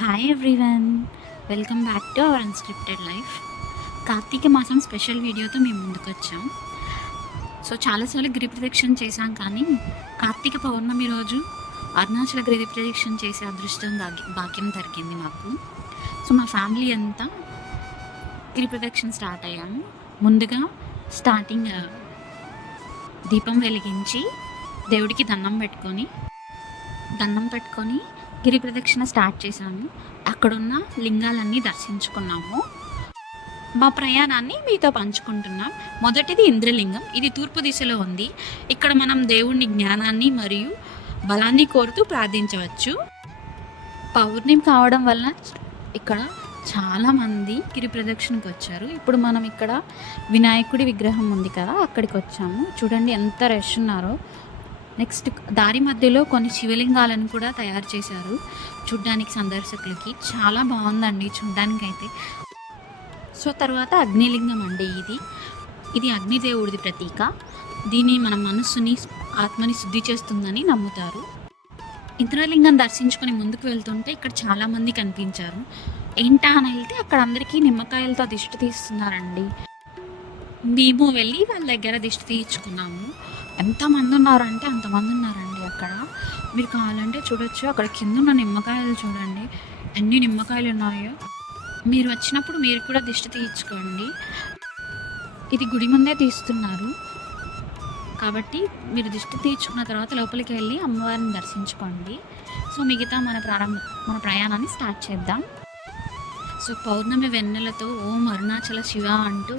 Hi everyone welcome back to our unscripted life Karthika మాసం special వీడియోతో మేము ముందుకు వచ్చాం. సో చాలాసార్లు గిరి ప్రదక్షిణ చేశాం కానీ కార్తీక పౌర్ణమి రోజు అరుణాచల గిరి ప్రదక్షిణ చేసే అదృష్టం భాగ్యం దొరికింది మాకు. సో మా ఫ్యామిలీ అంతా గిరి ప్రదక్షిణ స్టార్ట్ అయ్యాము. ముందుగా స్టార్టింగ్ uh, దీపం వెలిగించి దేవుడికి దండం పెట్టుకొని దండం పెట్టుకొని గిరి ప్రదక్షిణ స్టార్ట్ చేశాము అక్కడున్న లింగాలన్నీ దర్శించుకున్నాము. మా ప్రయాణాన్ని మీతో పంచుకుంటున్నాం. మొదటిది ఇంద్రలింగం. ఇది తూర్పు దిశలో ఉంది. ఇక్కడ మనం దేవుణ్ణి జ్ఞానాన్ని మరియు బలాన్ని కోరుతూ ప్రార్థించవచ్చు. పౌర్ణమి కావడం వల్ల ఇక్కడ చాలామంది గిరి ప్రదక్షిణకి వచ్చారు. ఇప్పుడు మనం ఇక్కడ వినాయకుడి విగ్రహం ఉంది కదా అక్కడికి వచ్చాము. చూడండి ఎంత రష్ ఉన్నారో. నెక్స్ట్ దారి మధ్యలో కొన్ని శివలింగాలను కూడా తయారు చేశారు. చూడ్డానికి సందర్శకులకి చాలా బాగుందండి చూడ్డానికి అయితే సో తర్వాత అగ్నిలింగం అండి ఇది. ఇది అగ్నిదేవుడిది ప్రతీక. దీన్ని మన మనస్సుని ఆత్మని శుద్ధి చేస్తుందని నమ్ముతారు. ఇంద్రలింగం దర్శించుకొని ముందుకు వెళ్తుంటే ఇక్కడ చాలామంది కనిపించారు. ఏంటా అని వెళ్తే అక్కడ అందరికీ నిమ్మకాయలతో దిష్టి తీస్తున్నారండి. మేము వెళ్ళి వాళ్ళ దగ్గర దిష్టి తీయించుకున్నాము. ఎంతమంది ఉన్నారంటే అంతమంది ఉన్నారండి అక్కడ. మీరు కావాలంటే చూడొచ్చు. అక్కడ కింద ఉన్న నిమ్మకాయలు చూడండి. ఎన్ని నిమ్మకాయలు ఉన్నాయో మీరు వచ్చినప్పుడు మీరు కూడా దిష్టి తీయించుకోండి. ఇది గుడి ముందే తీస్తున్నారు. కాబట్టి మీరు దిష్టి తీర్చుకున్న తర్వాత లోపలికి వెళ్ళి అమ్మవారిని దర్శించుకోండి. సో మిగతా మన ప్రారంభ మన ప్రయాణాన్ని స్టార్ట్ చేద్దాం. సో పౌర్ణమి వెన్నెలతో ఓం అరుణాచల శివ అంటూ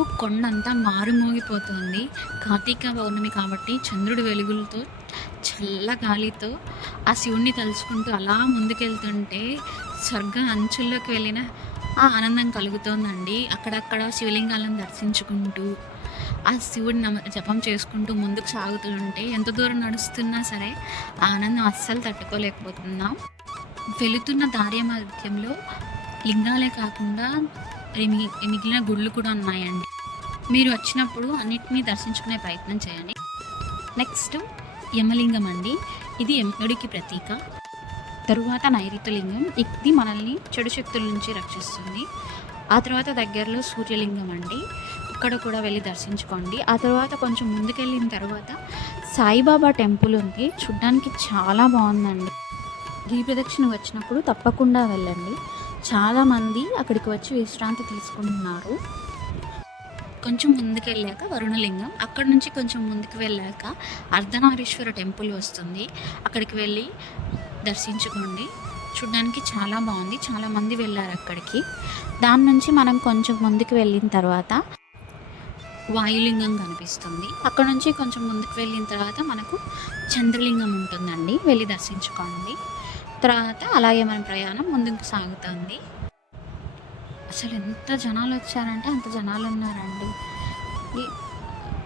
ఓ కొండంతా మారుమోగిపోతుంది. కార్తీక పౌర్ణమి కాబట్టి చంద్రుడి వెలుగులతో చల్ల గాలితో ఆ శివుణ్ణి తలుచుకుంటూ అలా ముందుకెళ్తుంటే స్వర్గ అంచుల్లోకి వెళ్ళిన ఆ ఆనందం కలుగుతోందండి. అక్కడక్కడ శివలింగాలను దర్శించుకుంటూ ఆ శివుడి నమ జపం చేసుకుంటూ ముందుకు సాగుతుంటే ఎంత దూరం నడుస్తున్నా సరే ఆ ఆనందం అస్సలు తట్టుకోలేకపోతున్నాం. వెళుతున్న దారి మధ్యంలో లింగాలే కాకుండా మిగిలిన గుళ్ళు కూడా ఉన్నాయండి. మీరు వచ్చినప్పుడు అన్నిటినీ దర్శించుకునే ప్రయత్నం చేయండి. నెక్స్ట్ యమలింగం అండి. ఇది యముడికి ప్రతీక. తరువాత నైరుతలింగం. ఇది మనల్ని చెడు శక్తుల నుంచి రక్షిస్తుంది. ఆ తర్వాత దగ్గరలో సూర్యలింగం అండి. ఇక్కడ కూడా వెళ్ళి దర్శించుకోండి. ఆ తర్వాత కొంచెం ముందుకెళ్ళిన తర్వాత సాయిబాబా టెంపుల్ ఉంది. చూడ్డానికి చాలా బాగుందండి. గిరి ప్రదక్షిణ వచ్చినప్పుడు తప్పకుండా వెళ్ళండి. చాలామంది అక్కడికి వచ్చి విశ్రాంతి తీసుకుంటున్నారు. కొంచెం ముందుకు వెళ్ళాక వరుణలింగం అక్కడ నుంచి కొంచెం ముందుకు వెళ్ళాక అర్ధనారీశ్వర టెంపుల్ వస్తుంది. అక్కడికి వెళ్ళి దర్శించుకోండి. చూడడానికి చాలా బాగుంది. చాలామంది వెళ్ళారు అక్కడికి. దాని నుంచి మనం కొంచెం ముందుకు వెళ్ళిన తర్వాత వాయులింగం కనిపిస్తుంది. అక్కడ నుంచి కొంచెం ముందుకు వెళ్ళిన తర్వాత మనకు చంద్రలింగం ఉంటుందండి. వెళ్ళి దర్శించుకోండి. తర్వాత అలాగే మన ప్రయాణం ముందుకు సాగుతుంది. అసలు ఎంత జనాలు వచ్చారంటే అంత జనాలు ఉన్నారండి.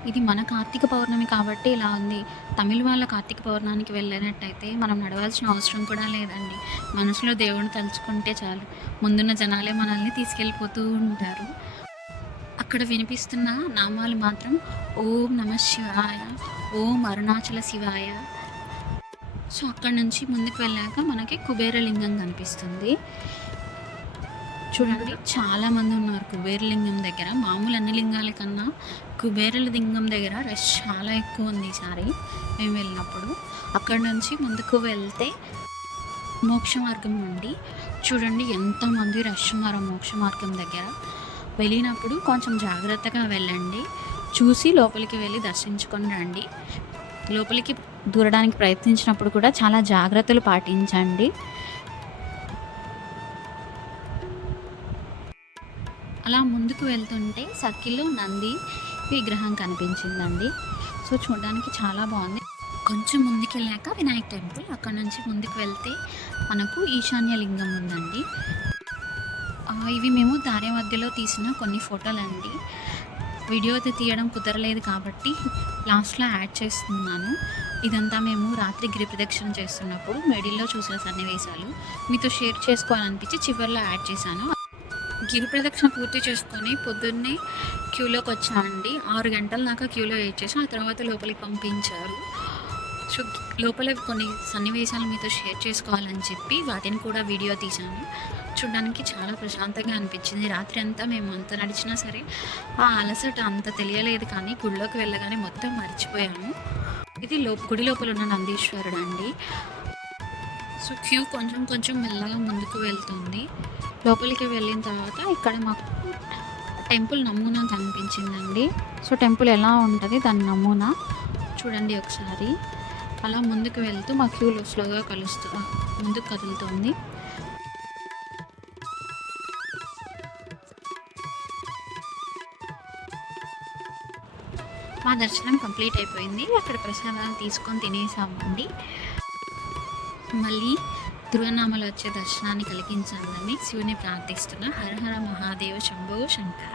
ఇది మన కార్తీక పౌర్ణమి కాబట్టి ఇలా ఉంది. తమిళ వాళ్ళ కార్తీక పౌర్ణానికి వెళ్ళినట్టయితే మనం నడవాల్సిన అవసరం కూడా లేదండి. మనసులో దేవుడిని తలుచుకుంటే చాలు. ముందున్న జనాలే మనల్ని తీసుకెళ్ళిపోతూ ఉంటారు. అక్కడ వినిపిస్తున్న నామాలు మాత్రం ఓం నమ శివాయ ఓం అరుణాచల శివాయ సో అక్కడ నుంచి ముందుకు వెళ్ళాక మనకి కుబేరలింగం కనిపిస్తుంది. చూడండి చాలా మంది ఉన్నారు కుబేరలింగం దగ్గర. మామూలు అన్ని లింగాల కన్నా కుబేరల లింగం దగ్గర రష్ చాలా ఎక్కువ ఉంది ఈసారి మేము వెళ్ళినప్పుడు. అక్కడ నుంచి ముందుకు వెళ్తే మోక్ష మార్గం అండి చూడండి ఎంతమంది రష్ ఉన్నారో మోక్ష మార్గం దగ్గర. వెళ్ళినప్పుడు కొంచెం జాగ్రత్తగా వెళ్ళండి. చూసి లోపలికి వెళ్ళి దర్శించుకొని రండి. లోపలికి దూరడానికి ప్రయత్నించినప్పుడు కూడా చాలా జాగ్రత్తలు పాటించండి. అలా ముందుకు వెళ్తుంటే సర్కిల్లో నంది విగ్రహం కనిపించిందండి. సో చూడడానికి చాలా బాగుంది. కొంచెం ముందుకు వెళ్ళాక వినాయక టెంపుల్. అక్కడ నుంచి ముందుకు వెళ్తే మనకు ఈశాన్య లింగం ఉందండి. ఇవి మేము దారి మధ్యలో తీసిన కొన్ని ఫోటోలు అండి వీడియో అయితే తీయడం కుదరలేదు కాబట్టి లాస్ట్లో యాడ్ చేస్తున్నాను. ఇదంతా మేము రాత్రి గిరి ప్రదక్షిణ చేస్తున్నప్పుడు మిడిల్లో చూసిన సన్నివేశాలు. మీతో షేర్ చేసుకోవాలనిపించి చివరిలో యాడ్ చేశాను. గిరి ప్రదక్షిణ పూర్తి చేసుకొని పొద్దున్నే క్యూలోకి వచ్చామండి ఆరు గంటల దాకా క్యూలో వెయిట్ చేసాం ఆ తర్వాత లోపలికి పంపించారు. సో లోపల కొన్ని సన్నివేశాలు మీతో షేర్ చేసుకోవాలని చెప్పి వాటిని కూడా వీడియో తీశాను. చూడడానికి చాలా ప్రశాంతంగా అనిపించింది. రాత్రి అంతా మేము అంత నడిచినా సరే ఆ అలసట అంత తెలియలేదు కానీ గుడిలోకి వెళ్ళగానే మొత్తం మర్చిపోయాము. ఇది లో గుడి లోపల ఉన్న నందీశ్వరుడు అండి. సో క్యూ కొంచెం కొంచెం మెల్లగా ముందుకు వెళ్తుంది. లోపలికి వెళ్ళిన తర్వాత ఇక్కడ మాకు టెంపుల్ నమూనా కనిపించిందండి. సో టెంపుల్ ఎలా ఉంటుంది? దాని నమూనా చూడండి ఒకసారి. అలా ముందుకు వెళ్తూ మా క్యూలో స్లోగా కలుస్తూ ముందుకు కదులుతుంది. మా దర్శనం కంప్లీట్ అయిపోయింది. అక్కడ ప్రసాదాలు తీసుకొని తినేసామండి మళ్ళీ ధ్రువనామలు వచ్చే దర్శనాన్ని కలిగించాలని శివుని ప్రార్థిస్తున్న హర హర మహాదేవ శంభో శంకర.